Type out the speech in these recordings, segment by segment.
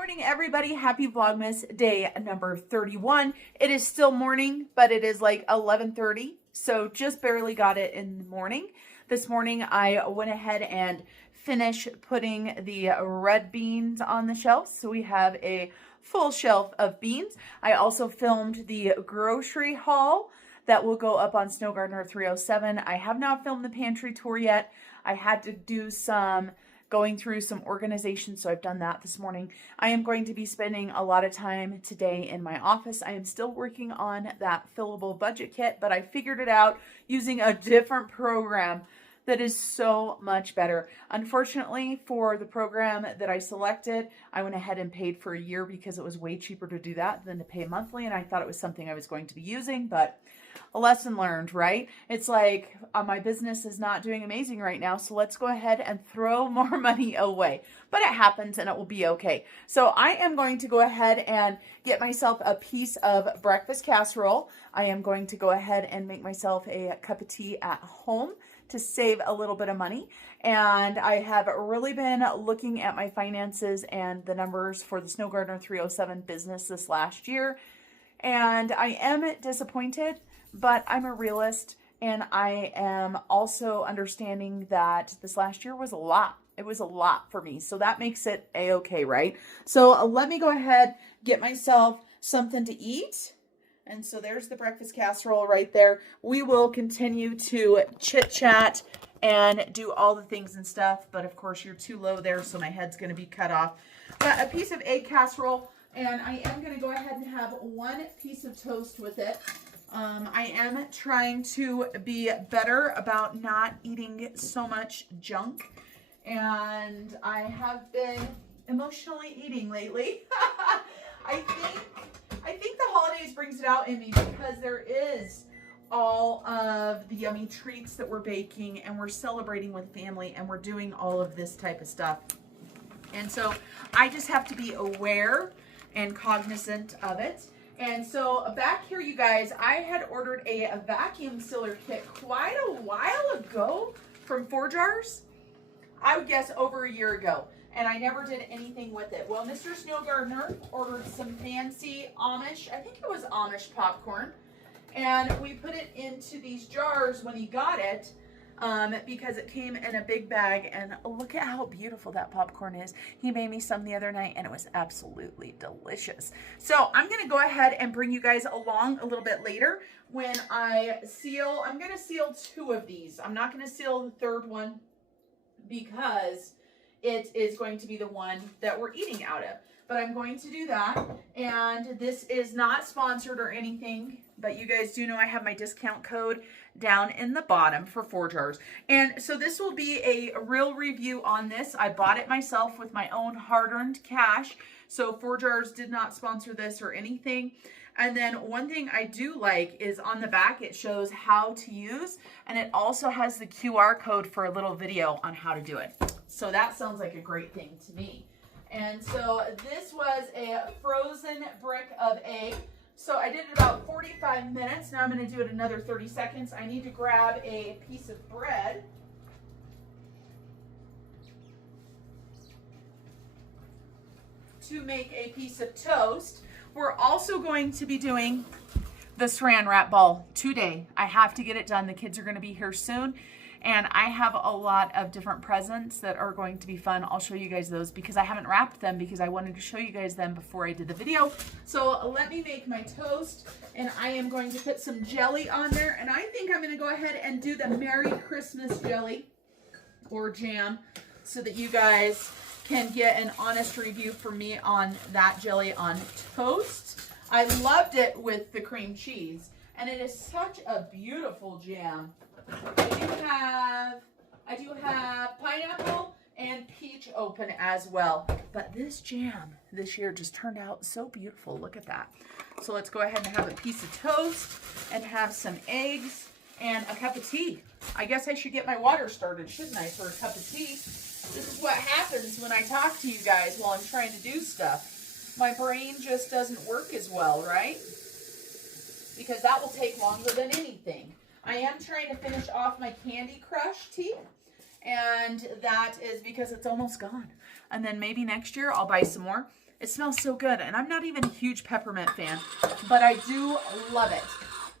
morning, everybody. Happy Vlogmas day number 31. It is still morning, but it is like 11:30, so just barely got it in the morning. This morning, I went ahead and finished putting the red beans on the shelf, so we have a full shelf of beans. I also filmed the grocery haul that will go up on Snow Gardener 307. I have not filmed the pantry tour yet. I had to do some going through some organization, so I've done that this morning. I am going to be spending a lot of time today in my office. I am still working on that fillable budget kit, but I figured it out using a different program that is so much better. Unfortunately, for the program that I selected, I went ahead and paid for a year because it was way cheaper to do that than to pay monthly, and I thought it was something I was going to be using, but a lesson learned, right? It's like my business is not doing amazing right now, so let's go ahead and throw more money away. But it happens and it will be okay. So I am going to go ahead and get myself a piece of breakfast casserole. I am going to go ahead and make myself a cup of tea at home to save a little bit of money. And I have really been looking at my finances and the numbers for the Snow Gardener 307 business this last year. And I am disappointed, but I'm a realist, and I am also understanding that this last year was a lot. It was a lot for me, so that makes it a-okay, right? So let me go ahead, get myself something to eat. And so there's the breakfast casserole right there. We will continue to chit-chat and do all the things and stuff, but of course you're too low there, so my head's gonna be cut off. Got a piece of egg casserole, and I am gonna go ahead and have one piece of toast with it. I am trying to be better about not eating so much junk, and I have been emotionally eating lately. I think the holidays brings it out in me because there is all of the yummy treats that we're baking, and we're celebrating with family, and we're doing all of this type of stuff. And so I just have to be aware and cognizant of it. And so back here, you guys, I had ordered a vacuum sealer kit quite a while ago from FORJARS. I would guess over a year ago. And I never did anything with it. Well, Mr. Snow Gardener ordered some fancy Amish, I think it was Amish popcorn. And we put it into these jars when he got it. Because it came in a big bag, and look at how beautiful that popcorn is. He made me some the other night, and it was absolutely delicious. So I'm going to go ahead and bring you guys along a little bit later when I seal. I'm going to seal 2 of these. I'm not going to seal the third one because it is going to be the one that we're eating out of. But I'm going to do that, and this is not sponsored or anything, but you guys do know I have my discount code down in the bottom for FORJARS. And so this will be a real review on this. I bought it myself with my own hard-earned cash, so FORJARS did not sponsor this or anything. And then one thing I do like is on the back, it shows how to use, and it also has the QR code for a little video on how to do it. So that sounds like a great thing to me. And so this was a frozen brick of egg. So I did it about 45 minutes. Now I'm going to do it another 30 seconds. I need to grab a piece of bread. To make a piece of toast. We're also going to be doing the Saran wrap ball today. I have to get it done. The kids are going to be here soon. And I have a lot of different presents that are going to be fun. I'll show you guys those because I haven't wrapped them because I wanted to show you guys them before I did the video. So let me make my toast, and I am going to put some jelly on there. And I think I'm going to go ahead and do the Merry Christmas jelly or jam so that you guys can get an honest review from me on that jelly on toast. I loved it with the cream cheese, and it is such a beautiful jam. I do have pineapple and peach open as well. But this jam this year just turned out so beautiful. Look at that. So let's go ahead and have a piece of toast and have some eggs and a cup of tea. I guess I should get my water started, shouldn't I, for a cup of tea? This is what happens when I talk to you guys while I'm trying to do stuff. My brain just doesn't work as well, right? Because that will take longer than anything. I am trying to finish off my Candy Crush tea, and that is because it's almost gone. And then maybe next year I'll buy some more. It smells so good. And I'm not even a huge peppermint fan, but I do love it.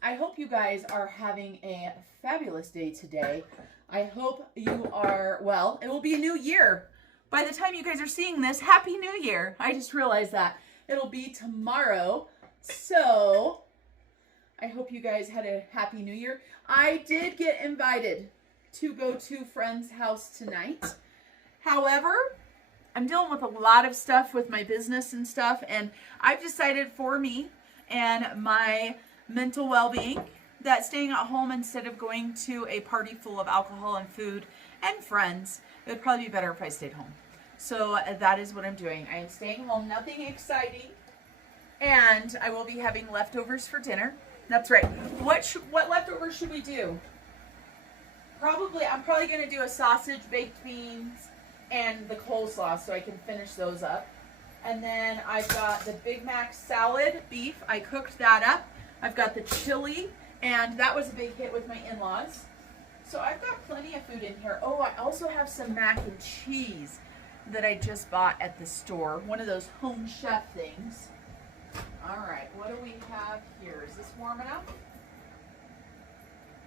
I hope you guys are having a fabulous day today. I hope you are, well, it will be a new year. By the time you guys are seeing this, Happy New Year. I just realized that. It'll be tomorrow. So I hope you guys had a Happy New Year. I did get invited to go to friend's house tonight. However, I'm dealing with a lot of stuff with my business and stuff, and I've decided for me and my mental well-being that staying at home instead of going to a party full of alcohol and food and friends, it would probably be better if I stayed home. So that is what I'm doing. I am staying home, nothing exciting, and I will be having leftovers for dinner. That's right. What leftovers should we do? I'm probably going to do a sausage, baked beans, and the coleslaw so I can finish those up. And then I've got the Big Mac salad, beef. I cooked that up. I've got the chili, and that was a big hit with my in-laws. So I've got plenty of food in here. Oh, I also have some mac and cheese that I just bought at the store. One of those home chef things. All right, what do we have here? Is this warm enough?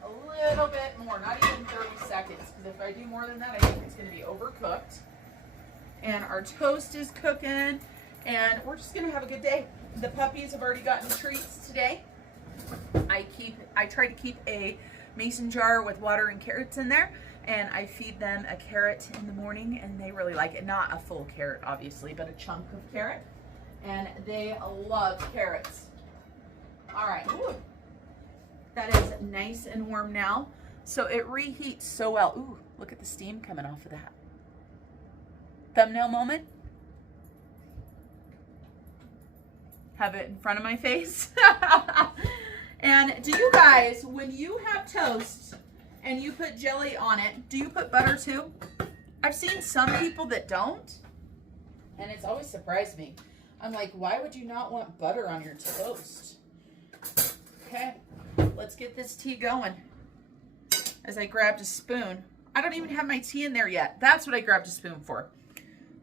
A little bit more, not even 30 seconds, because if I do more than that, I think it's going to be overcooked. And our toast is cooking, and we're just going to have a good day. The puppies have already gotten treats today. I try to keep a mason jar with water and carrots in there, and I feed them a carrot in the morning, and they really like it. Not a full carrot, obviously, but a chunk of carrot, and they love carrots. All right. Ooh. That is nice and warm now. So it reheats so well. Ooh, look at the steam coming off of that. Thumbnail moment. Have it in front of my face. And do you guys, when you have toast and you put jelly on it, do you put butter too? I've seen some people that don't, and it's always surprised me. I'm like, why would you not want butter on your toast? Okay. Let's get this tea going. As I grabbed a spoon. I don't even have my tea in there yet. That's what I grabbed a spoon for.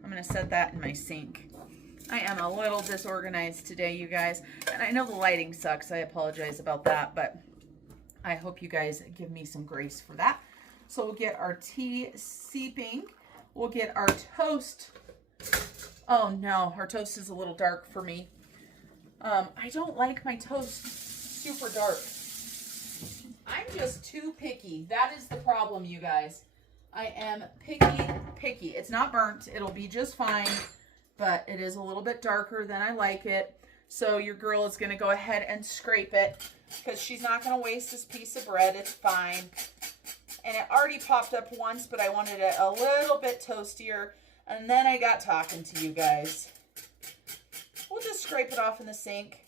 I'm going to set that in my sink. I am a little disorganized today, you guys. And I know the lighting sucks. I apologize about that. But I hope you guys give me some grace for that. So we'll get our tea seeping. We'll get our toast. Oh no, our toast is a little dark for me. I don't like my toast super dark. I'm just too picky. That is the problem, you guys. I am picky. It's not burnt. It'll be just fine, but it is a little bit darker than I like it. So your girl is going to go ahead and scrape it because she's not going to waste this piece of bread. It's fine. And it already popped up once, but I wanted it a little bit toastier. And then I got talking to you guys. We'll just scrape it off in the sink.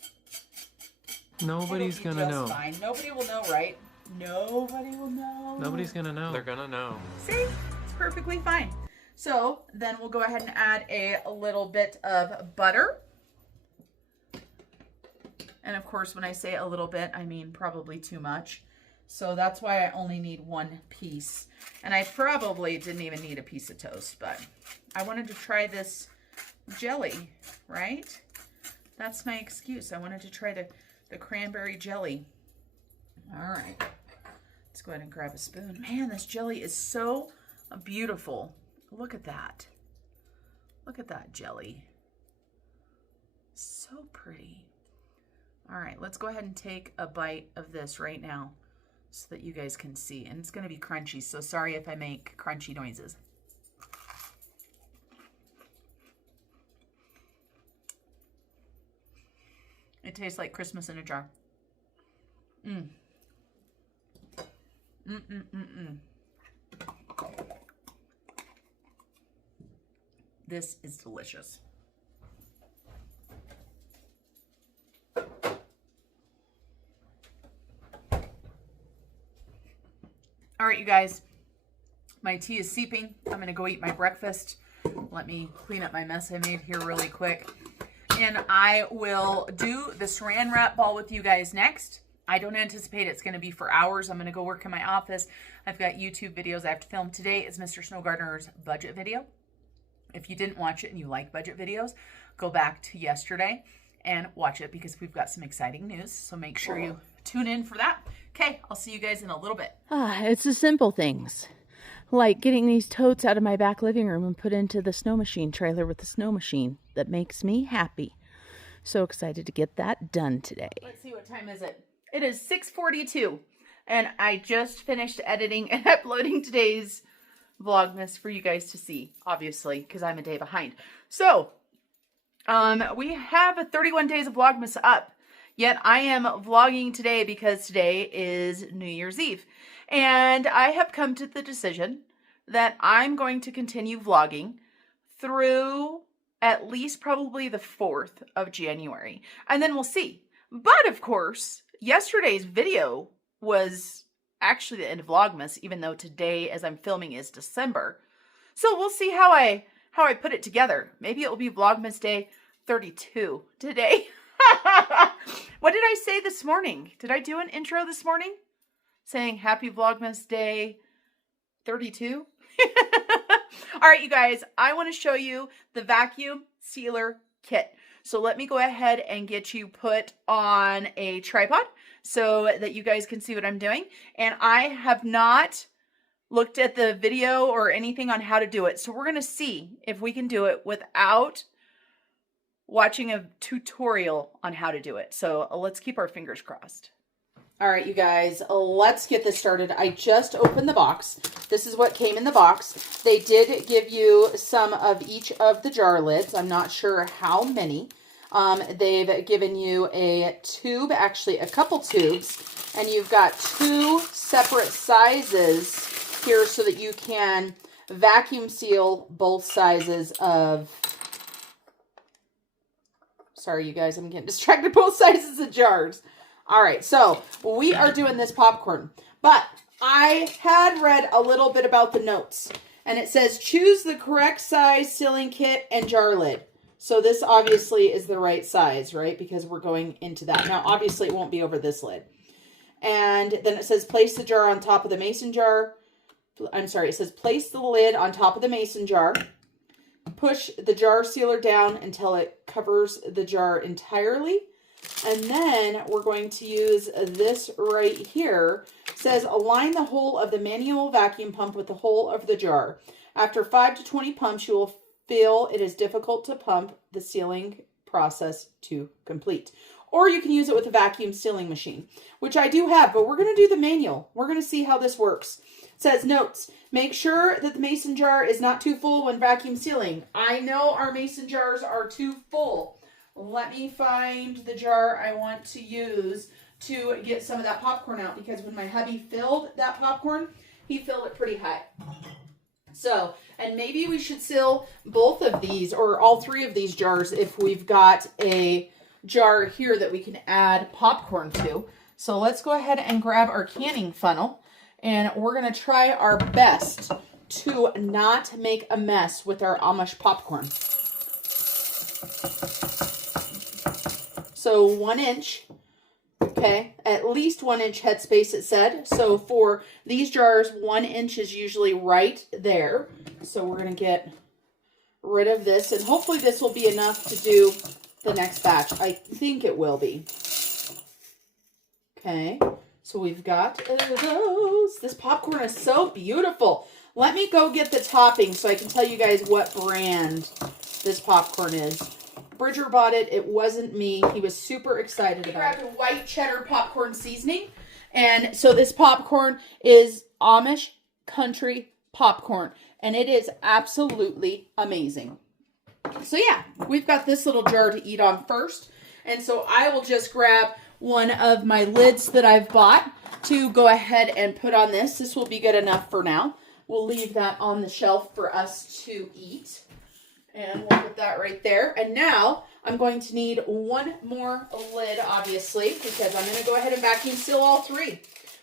Nobody's gonna know. Fine. Nobody will know, right? Nobody will know. Nobody's gonna know. They're gonna know. See? It's perfectly fine. So then we'll go ahead and add a little bit of butter. And of course, when I say a little bit, I mean probably too much. So that's why I only need one piece. And I probably didn't even need a piece of toast, but I wanted to try this jelly, right? That's my excuse. I wanted to try the cranberry jelly. All right. Let's go ahead and grab a spoon. Man, this jelly is so beautiful. Look at that. Look at that jelly. So pretty. All right, let's go ahead and take a bite of this right now so that you guys can see. And it's going to be crunchy, so sorry if I make crunchy noises. It tastes like Christmas in a jar. This is delicious. All right, you guys, my tea is seeping. I'm gonna go eat my breakfast. Let me clean up my mess I made here really quick. And I will do the saran wrap ball with you guys next. I don't anticipate it's going to be for hours. I'm going to go work in my office. I've got YouTube videos I have to film. Today is Mr. Snow Gardener's budget video. If you didn't watch it and you like budget videos, go back to yesterday and watch it because we've got some exciting news. So make sure you tune in for that. Okay, I'll see you guys in a little bit. It's the simple things. Like getting these totes out of my back living room and put into the snow machine trailer with the snow machine. That makes me happy. So excited to get that done today. Let's see, what time is it? It is 6:42. And I just finished editing and uploading today's Vlogmas for you guys to see, obviously, because I'm a day behind. So, we have 31 days of Vlogmas up. Yet I am vlogging today because today is New Year's Eve. And I have come to the decision that I'm going to continue vlogging through at least probably the 4th of January. And then we'll see. But of course, yesterday's video was actually the end of Vlogmas, even though today, as I'm filming, is December. So we'll see how I put it together. Maybe it will be Vlogmas day 32 today. What did I say this morning? Did I do an intro this morning saying happy Vlogmas day 32? All right, you guys, I want to show you the vacuum sealer kit. So let me go ahead and get you put on a tripod so that you guys can see what I'm doing. And I have not looked at the video or anything on how to do it. So we're going to see if we can do it without watching a tutorial on how to do it. So let's keep our fingers crossed. All right, you guys, let's get this started. I just opened the box. This is what came in the box. They did give you some of each of the jar lids. I'm not sure how many. They've given you a tube, actually a couple tubes, and you've got 2 separate sizes here so that you can vacuum seal both sizes of, sorry you guys, I'm getting distracted, both sizes of jars. All right, so we are doing this popcorn, but I had read a little bit about the notes, and it says choose the correct size sealing kit and jar lid. So this obviously is the right size, right? Because we're going into that. Now, obviously it won't be over this lid. And then it says place the jar on top of the mason jar. I'm sorry, it says place the lid on top of the mason jar. Push the jar sealer down until it covers the jar entirely. And then we're going to use this right here. It says align the hole of the manual vacuum pump with the hole of the jar. After 5 to 20 pumps, you will feel it is difficult to pump the sealing process to complete. Or you can use it with a vacuum sealing machine, which I do have, but we're going to do the manual. We're going to see how this works. It says notes, make sure that the mason jar is not too full when vacuum sealing. I know our mason jars are too full. Let me find the jar I want to use to get some of that popcorn out, because when my hubby filled that popcorn, he filled it pretty high. So, and maybe we should seal both of these or all 3 of these jars if we've got a jar here that we can add popcorn to. So let's go ahead and grab our canning funnel, and we're going to try our best to not make a mess with our Amish popcorn. So 1 inch, okay, at least 1 inch headspace it said. So for these jars, 1 inch is usually right there. So we're going to get rid of this, and hopefully this will be enough to do the next batch. I think it will be. Okay, so we've got those. This popcorn is so beautiful. Let me go get the topping so I can tell you guys what brand this popcorn is. Bridger bought it. It wasn't me. He was super excited about it. I grabbed a white cheddar popcorn seasoning. And so this popcorn is Amish country popcorn. And it is absolutely amazing. So yeah, we've got this little jar to eat on first. And so I will just grab one of my lids that I've bought to go ahead and put on this. This will be good enough for now. We'll leave that on the shelf for us to eat. And we'll put that right there. And now I'm going to need one more lid, obviously, because I'm going to go ahead and vacuum seal all 3.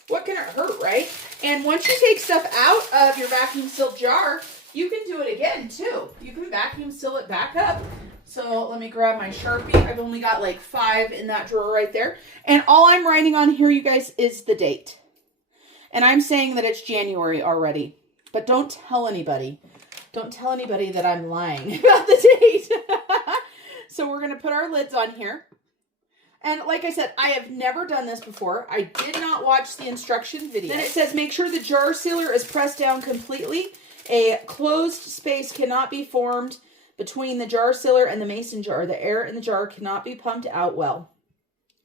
What can it hurt, right? And once you take stuff out of your vacuum sealed jar, you can do it again, too. You can vacuum seal it back up. So let me grab my Sharpie. I've only got like 5 in that drawer right there. And all I'm writing on here, you guys, is the date. And I'm saying that it's January already. But don't tell anybody. Don't tell anybody that I'm lying about the date. So we're going to put our lids on here. And like I said, I have never done this before. I did not watch the instruction video. Then it says, make sure the jar sealer is pressed down completely. A closed space cannot be formed between the jar sealer and the mason jar. The air in the jar cannot be pumped out well,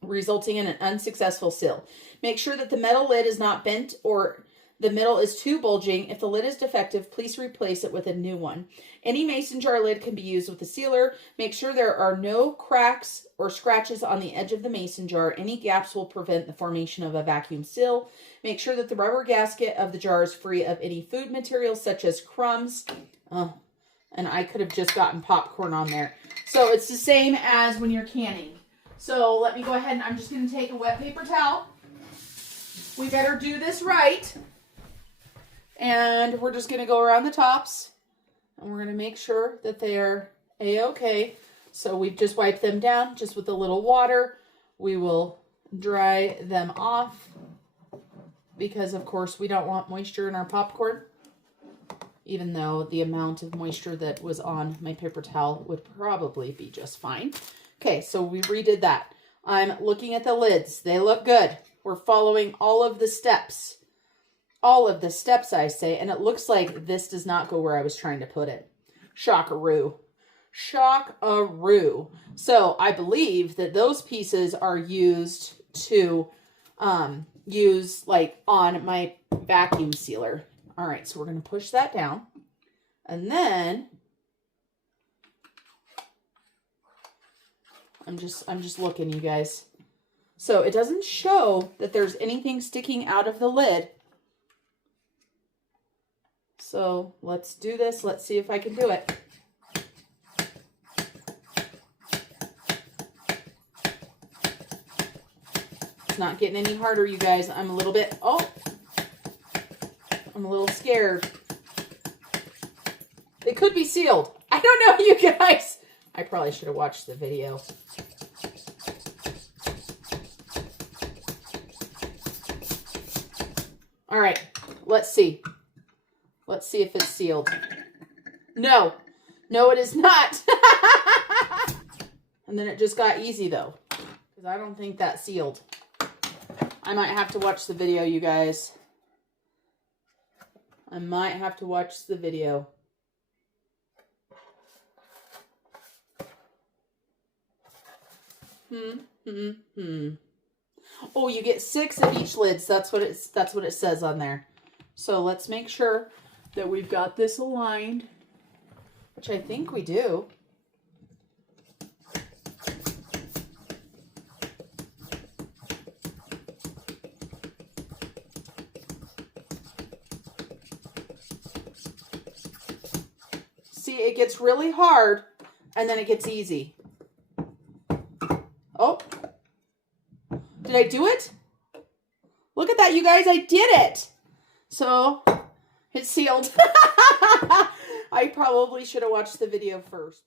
resulting in an unsuccessful seal. Make sure that the metal lid is not bent or the middle is too bulging. If the lid is defective, please replace it with a new one. Any mason jar lid can be used with a sealer. Make sure there are no cracks or scratches on the edge of the mason jar. Any gaps will prevent the formation of a vacuum seal. Make sure that the rubber gasket of the jar is free of any food materials such as crumbs. And I could have just gotten popcorn on there. So it's the same as when you're canning. So let me go ahead and I'm just going to take a wet paper towel. We better do this right. And we're just going to go around the tops. And we're going to make sure that they are A-okay. So we've just wiped them down just with a little water. We will dry them off. Because, of course, we don't want moisture in our popcorn. Even though the amount of moisture that was on my paper towel would probably be just fine. Okay, so we redid that. I'm looking at the lids. They look good. We're following all of the steps. All of the steps, I say. And it looks like this does not go where I was trying to put it. Shockaroo. Shockaroo. So I believe that those pieces are used to use like on my vacuum sealer. All right, so we're going to push that down. And then I'm just looking, you guys. So it doesn't show that there's anything sticking out of the lid. So let's do this. Let's see if I can do it. It's not getting any harder, you guys. I'm a little bit, I'm a little scared. It could be sealed. I don't know, you guys. I probably should have watched the video. All right, let's see. Let's see if it's sealed. No, it is not. And then it just got easy though, because I don't think that's sealed. I might have to watch the video, you guys. I might have to watch the video. Oh, you get 6 of each lid. So that's what it says on there. So let's make sure that we've got this aligned, which I think we do. See, it gets really hard and then it gets easy. Oh, did I do it? Look at that, you guys, I did it. So it's sealed. I probably should have watched the video first.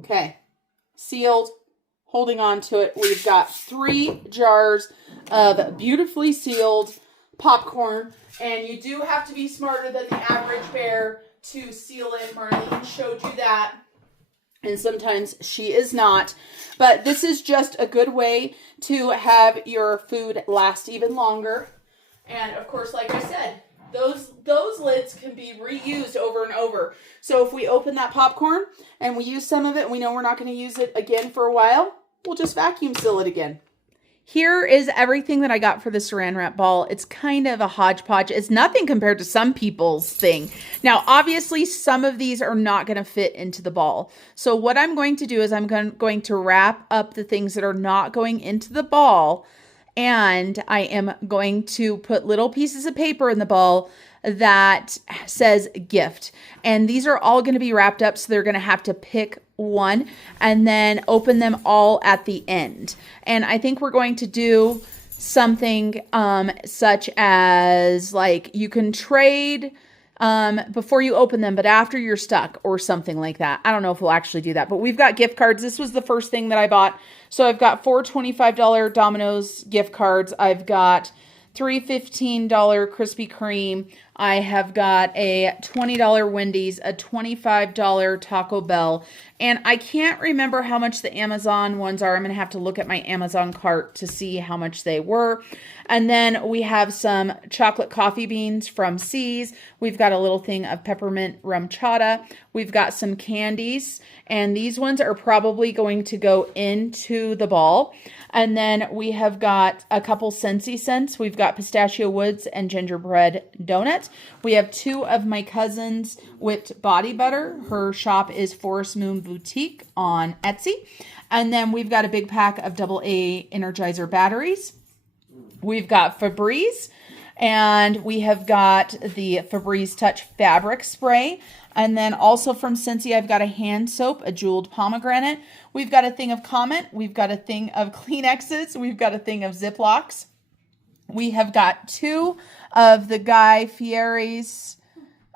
Okay, sealed, holding on to it. We've got 3 jars of beautifully sealed popcorn, and you do have to be smarter than the average bear to seal it. Marlene showed you that, and sometimes she is not. But this is just a good way to have your food last even longer. And of course, like I said, those lids can be reused over and over. So if we open that popcorn and we use some of it and we know we're not going to use it again for a while, we'll just vacuum seal it again. Here is everything that I got for the Saran wrap ball. It's kind of a hodgepodge. It's nothing compared to some people's thing. Now, obviously, some of these are not going to fit into the ball. So what I'm going to do is I'm going to wrap up the things that are not going into the ball. And I am going to put little pieces of paper in the ball that says gift. And these are all going to be wrapped up, so they're going to have to pick one and then open them all at the end. And I think we're going to do something such as like you can trade before you open them, but after you're stuck or something like that. I don't know if we'll actually do that, but we've got gift cards. This was the first thing that I bought. So I've got 4 $25 Domino's gift cards. I've got 3 $15 Krispy Kreme. I have got a $20 Wendy's, a $25 Taco Bell, and I can't remember how much the Amazon ones are. I'm going to have to look at my Amazon cart to see how much they were. And then we have some chocolate coffee beans from C's. We've got a little thing of peppermint rum chata. We've got some candies, and these ones are probably going to go into the ball. And then we have got a couple Scentsy scents. We've got Pistachio Woods and Gingerbread Donut. We have 2 of my cousin's whipped body butter. Her shop is Forest Moon Boutique on Etsy. And then we've got a big pack of AA Energizer batteries. We've got Febreze, and we have got the Febreze Touch fabric spray. And then also from Scentsy, I've got a hand soap, a jeweled pomegranate. We've got a thing of Comet. We've got a thing of Kleenexes. We've got a thing of Ziplocs. We have got 2 of the Guy Fieri's.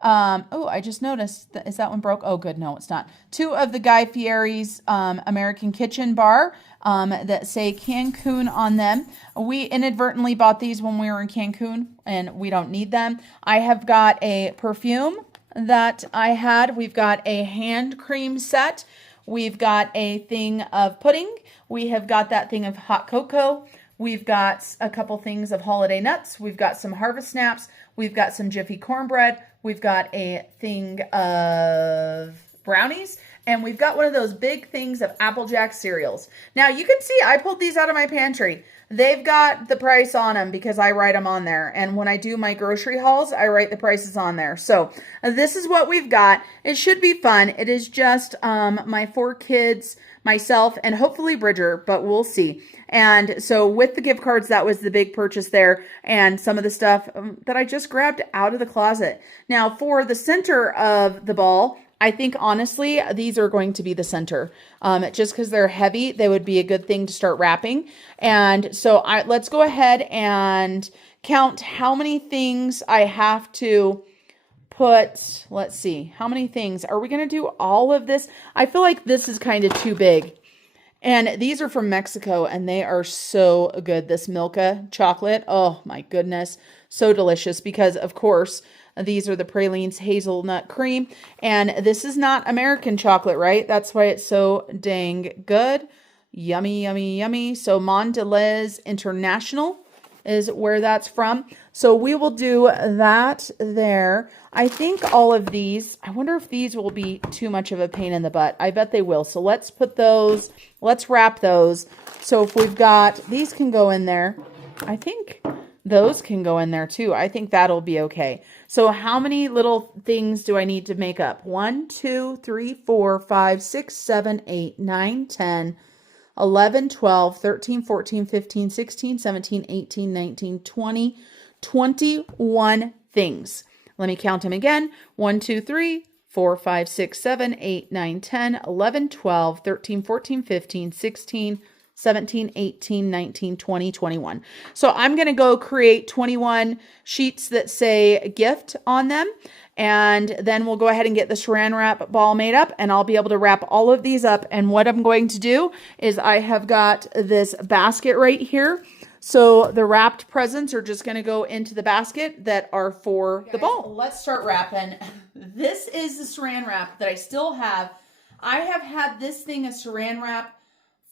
Oh, I just noticed. Is that one broke? Oh, good. No, it's not. 2 of the Guy Fieri's American Kitchen Bar that say Cancun on them. We inadvertently bought these when we were in Cancun, and we don't need them. I have got a perfume that I had. We've got a hand cream set. We've got a thing of pudding. We have got that thing of hot cocoa. We've got a couple things of holiday nuts. We've got some Harvest Snaps. We've got some Jiffy cornbread. We've got a thing of brownies. And we've got one of those big things of Applejack cereals. Now, you can see I pulled these out of my pantry. They've got the price on them because I write them on there. And when I do my grocery hauls, I write the prices on there. So this is what we've got. It should be fun. It is just my 4 kids, myself, and hopefully Bridger, but we'll see. And so with the gift cards, that was the big purchase there, and some of the stuff that I just grabbed out of the closet. Now, for the center of the ball, I think, honestly, these are going to be the center. Just because they're heavy, they would be a good thing to start wrapping. And so let's go ahead and count how many things I have to put. Let's see. How many things? Are we going to do all of this? I feel like this is kind of too big. And these are from Mexico, and they are so good. This Milka chocolate, oh my goodness, so delicious because, of course, these are the pralines hazelnut cream. And this is not American chocolate, right? That's why it's so dang good. Yummy, yummy, yummy. So Mondelez International is where that's from. So we will do that there. I think all of these, I wonder if these will be too much of a pain in the butt. I bet they will. So let's put those, let's wrap those. So if we've got, these can go in there. I think those can go in there too. I think that'll be okay. So how many little things do I need to make up? 1, 2, 3, 4, 5, 6, 7, 8, 9, 10, 11, 12, 13, 14, 15, 16, 17, 18, 19, 20, 21 things. Let me count them again. 1, 2, 3, 4, 5, 6, 7, 8, 9, 10, 11, 12, 13, 14, 15, 16, 17, 18, 19, 20, 21. So I'm going to go create 21 sheets that say gift on them. And then we'll go ahead and get the saran wrap ball made up, and I'll be able to wrap all of these up. And what I'm going to do is I have got this basket right here. So the wrapped presents are just going to go into the basket that are for the ball. Let's start wrapping. This is the saran wrap that I still have. I have had this thing of saran wrap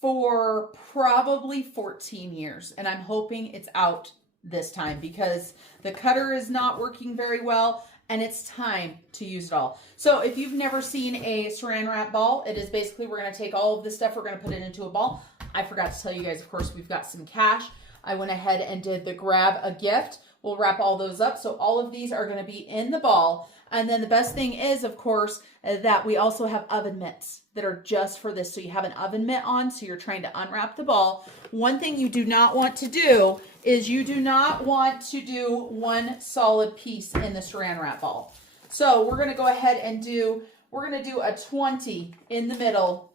for probably 14 years, and I'm hoping it's out this time because the cutter is not working very well, and it's time to use it all. So if you've never seen a saran wrap ball, it is basically we're going to take all of this stuff, we're going to put it into a ball. I forgot to tell you guys, of course, we've got some cash. I went ahead and did the grab a gift. We'll wrap all those up. So all of these are going to be in the ball. And then the best thing is, of course, that we also have oven mitts that are just for this. So you have an oven mitt on, so you're trying to unwrap the ball. One thing you do not want to do is you do not want to do one solid piece in the saran wrap ball. So we're going to go ahead and we're going to do a 20 in the middle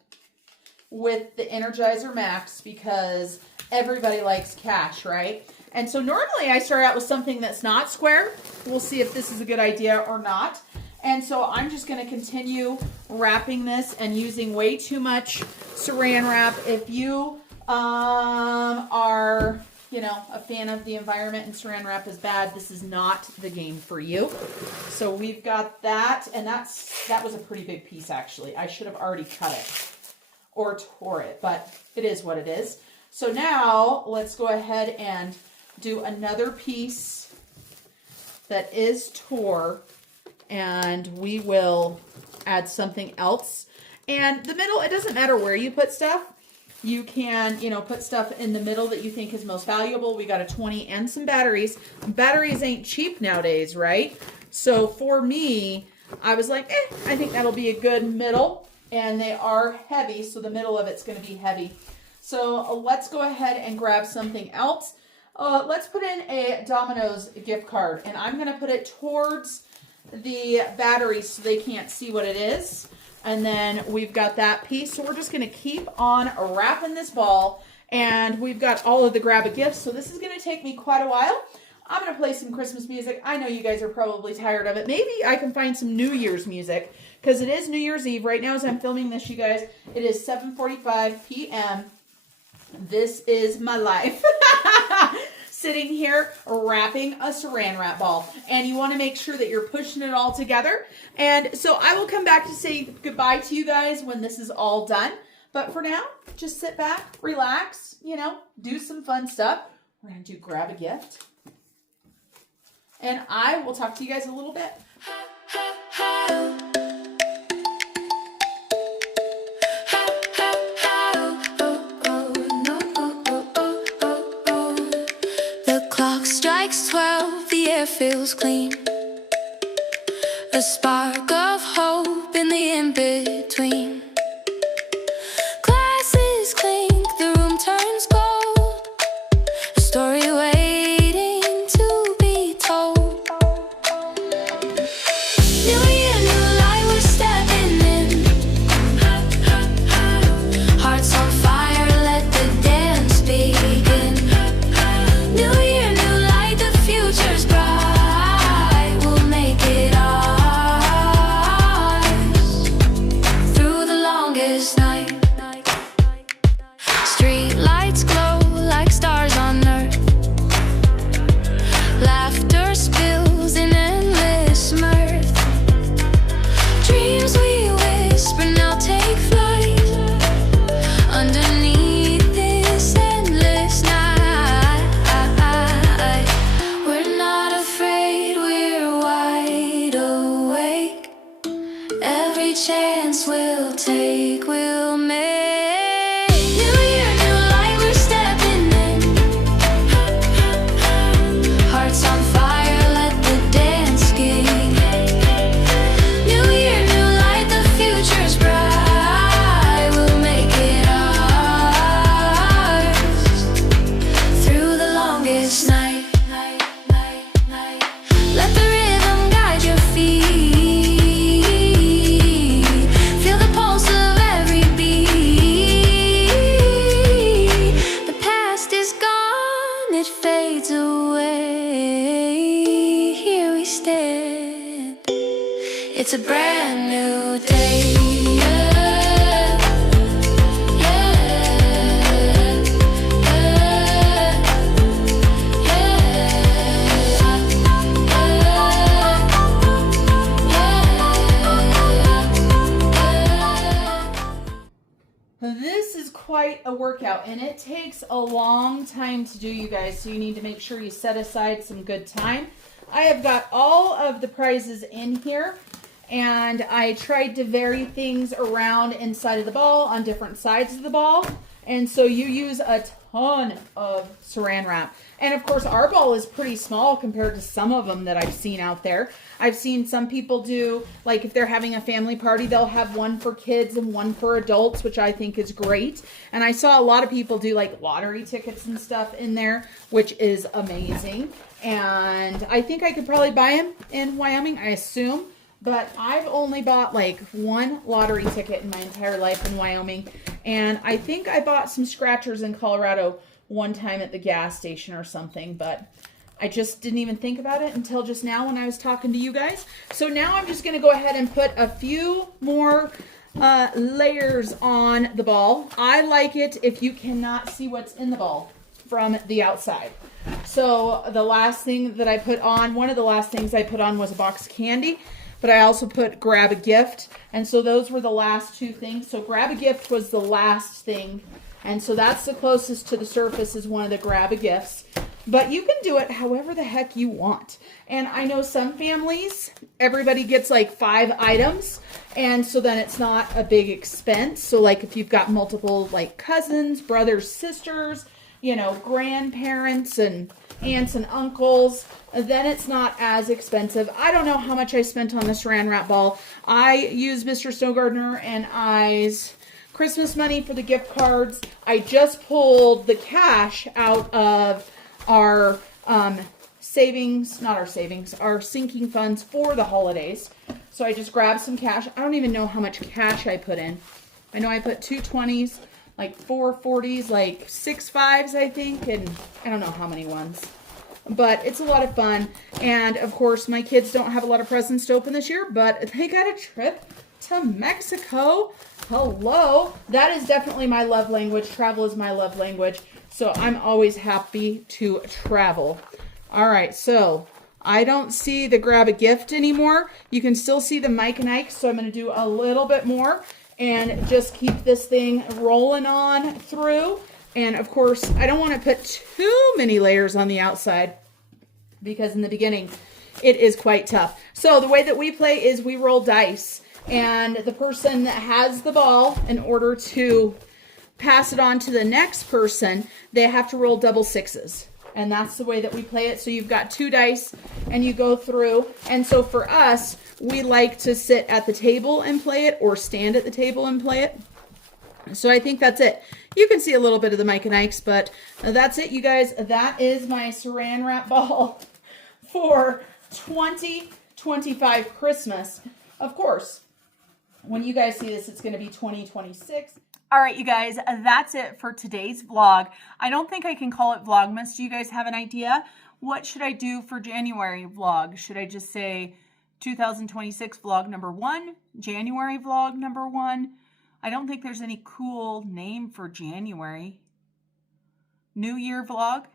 with the Energizer Max because everybody likes cash, right? And so normally I start out with something that's not square. We'll see if this is a good idea or not. And so I'm just going to continue wrapping this and using way too much saran wrap. If you are you know, a fan of the environment and saran wrap is bad, this is not the game for you. So we've got that, and that was a pretty big piece actually. I should have already cut it or tore it, but it is what it is. So now let's go ahead and do another piece that is tore, and we will add something else. And the middle, it doesn't matter where you put stuff. You can, you know, put stuff in the middle that you think is most valuable. We got a 20 and some batteries. Batteries ain't cheap nowadays, right? So for me, I was like, I think that'll be a good middle. And they are heavy, so the middle of it's going to be heavy. So let's go ahead and grab something else. Let's put in a Domino's gift card, and I'm going to put it towards the batteries so they can't see what it is. And then we've got that piece. So we're just going to keep on wrapping this ball, and we've got all of the grab a gifts. So this is going to take me quite a while. I'm going to play some Christmas music. I know you guys are probably tired of it. Maybe I can find some New Year's music, because it is New Year's Eve. Right now as I'm filming this, you guys, it is 7:45 p.m. This is my life. Sitting here wrapping a saran wrap ball. And you want to make sure that you're pushing it all together. And so I will come back to say goodbye to you guys when this is all done. But for now, just sit back, relax, you know, do some fun stuff. We're going to do grab a gift. And I will talk to you guys a little bit. The clock strikes 12, the air feels clean. A spark of hope in the in-between. Glasses clink, the room turns gold. A story waiting to be told. New year, new light, we're stepping in. Hearts on fire, let the dance begin. New year, new light, the future's bright. We'll make it ours through the longest night. Street lights glow like stars on earth. Laughter spills in endless mirth. Dreams we whisper now take flight underneath this endless night. We're not afraid, we're wide awake. Every chance we'll take, we'll make. New year, new light, we're stepping in. Hearts on fire, let the dance begin. New year, new light, the future's bright. We'll make it ours through the longest night. Let the rhythm guide your feet. Feel the pulse of every beat. The past is gone, it fades away. Here we stand. It's a brand new day. This is quite a workout, and it takes a long time to do, you guys, so you need to make sure you set aside some good time. I have got all of the prizes in here, and I tried to vary things around inside of the ball on different sides of the ball, and so you use a ton of saran wrap. And of course our ball is pretty small compared to some of them that I've seen out there. I've seen some people do, like if they're having a family party, they'll have one for kids and one for adults, which I think is great. And I saw a lot of people do like lottery tickets and stuff in there, which is amazing. And I think I could probably buy them in Wyoming, I assume. But I've only bought like one lottery ticket in my entire life in Wyoming. And I think I bought some scratchers in Colorado one time at the gas station or something. But I just didn't even think about it until just now when I was talking to you guys. So now I'm just going to go ahead and put a few more layers on the ball. I like it if you cannot see what's in the ball. from the outside. So the last thing that I put on, one of the last things I put on was a box of candy, but I also put grab a gift. And so those were the last two things. So grab a gift was the last thing. And so that's the closest to the surface, is one of the grab a gifts. But you can do it however the heck you want. And I know some families, everybody gets like 5 items. And so then it's not a big expense. So like if you've got multiple like cousins, brothers, sisters, you know, grandparents and aunts and uncles, then it's not as expensive. I don't know how much I spent on the Saran wrap ball. I used Mr. Snowgardener and I's Christmas money for the gift cards. I just pulled the cash out of our savings, not our savings, our sinking funds for the holidays. So I just grabbed some cash. I don't even know how much cash I put in. I know I put 2 20s, like 4 40s, like 6 5s, I think, and I don't know how many ones. But it's a lot of fun. And of course, my kids don't have a lot of presents to open this year, but they got a trip to Mexico. Hello. That is definitely my love language. Travel is my love language. So I'm always happy to travel. All right, so I don't see the grab a gift anymore. You can still see the Mike and Ike, so I'm going to do a little bit more and just keep this thing rolling on through. And of course, I don't want to put too many layers on the outside because in the beginning, it is quite tough. So the way that we play is we roll dice, and the person that has the ball, in order to pass it on to the next person, they have to roll double 6s. And that's the way that we play it. So you've got 2 dice and you go through. And so for us, we like to sit at the table and play it, or stand at the table and play it. So I think that's it. You can see a little bit of the Mike and Ike's, but that's it, you guys. That is my Saran wrap ball for 2025 Christmas. Of course, when you guys see this, it's going to be 2026. All right, you guys, that's it for today's vlog. I don't think I can call it Vlogmas. Do you guys have an idea? What should I do for January vlog? Should I just say 2026 vlog number 1, January vlog number 1? I don't think there's any cool name for January. New Year vlog?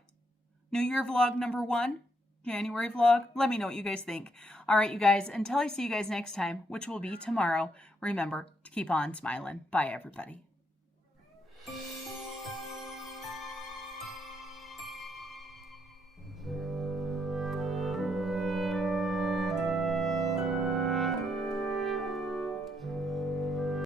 New Year vlog number 1? January vlog? Let me know what you guys think. All right, you guys, until I see you guys next time, which will be tomorrow, remember to keep on smiling. Bye, everybody.